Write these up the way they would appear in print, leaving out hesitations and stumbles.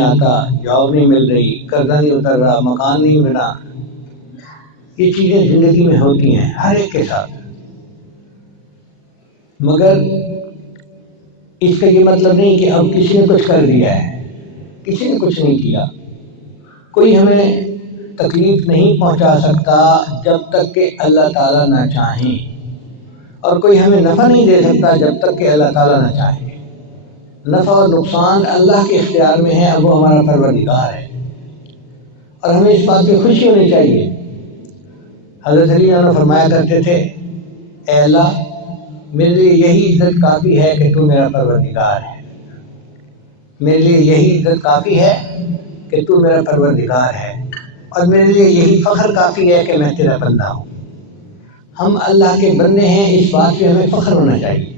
آتا، جاب نہیں مل رہی، قرضہ نہیں اتر رہا، مکان نہیں بنا، یہ چیزیں زندگی میں ہوتی ہیں ہر ایک کے ساتھ۔ مگر اس کا یہ مطلب نہیں کہ اب کسی نے کچھ کر دیا ہے، کسی نے کچھ نہیں کیا۔ کوئی ہمیں تکلیف نہیں پہنچا سکتا جب تک کہ اللہ تعالیٰ نہ چاہیں، اور کوئی ہمیں نفع نہیں دے سکتا جب تک کہ اللہ تعالیٰ نہ چاہے۔ نفع اور نقصان اللہ کے اختیار میں ہے، اب وہ ہمارا پروردگار ہے، اور ہمیں اس بات پہ خوشی ہونی چاہیے۔ حضرت علی نے فرمایا کرتے تھے، اے اللہ میرے لیے یہی عزت کافی ہے کہ تو میرا پروردگار ہے، میرے لیے یہی عزت کافی ہے کہ تو میرا پروردگار ہے، اور میرے لیے یہی فخر کافی ہے کہ میں تیرا بندہ ہوں۔ ہم اللہ کے بندے ہیں، اس بات پہ ہمیں فخر ہونا چاہیے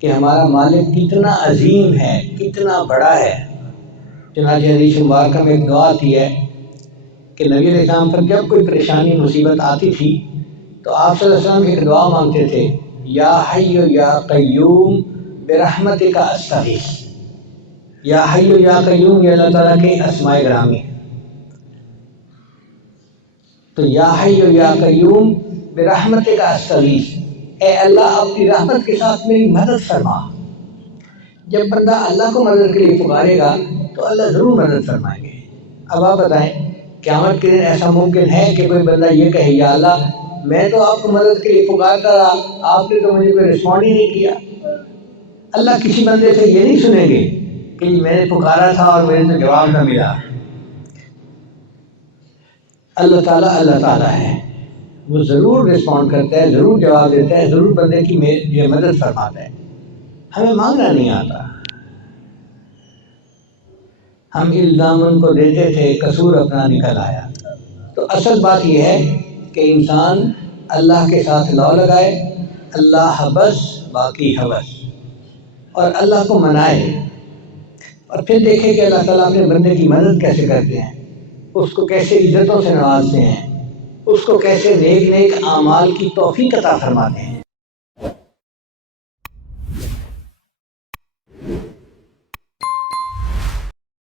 کہ ہمارا مالک کتنا عظیم ہے، کتنا بڑا ہے۔ چنانچہ حدیث مبارکہ میں ایک دعا آتی ہے کہ نبی علیہ السلام پر جب کوئی پریشانی مصیبت آتی تھی تو آپ صلی اللہ علیہ وسلم ایک دعا مانگتے تھے، یا حی یا قیوم برحمتک استغیث۔ یا حی یا قیوم یہ اللہ تعالیٰ کے اسماء گرامی ہے، تو یا حی یا قیوم برحمتک استغیث، اے اللہ اپنی رحمت کے ساتھ میری مدد فرما۔ جب بندہ اللہ کو مدد کے لیے پکارے گا تو اللہ ضرور مدد فرمائیں گے۔ اب آپ بتائیں، قیامت کے دن ایسا ممکن ہے کہ کوئی بندہ یہ کہے، یا اللہ میں تو آپ کو مدد کے لیے پکارتا رہا، آپ نے تو مجھے کوئی رسپونڈ ہی نہیں کیا؟ اللہ کسی بندے سے یہ نہیں سنیں گے کہ میں نے پکارا تھا اور مجھے تو جواب نہ ملا۔ اللہ تعالیٰ ہے، وہ ضرور رسپونڈ کرتا ہے، ضرور جواب دیتا ہے، ضرور بندے کی یہ مدد فرماتا ہے۔ ہمیں مانگنا نہیں آتا، ہم الزام ان کو دیتے تھے، قصور اپنا نکل آیا۔ تو اصل بات یہ ہے کہ انسان اللہ کے ساتھ لو لگائے، اللہ بس باقی حوث، اور اللہ کو منائے، اور پھر دیکھے کہ اللہ تعالیٰ اپنے بندے کی مدد کیسے کرتے ہیں، اس کو کیسے عزتوں سے نوازتے ہیں، اس کو کیسے نیک نیک اعمال کی توفیق عطا فرماتے ہیں۔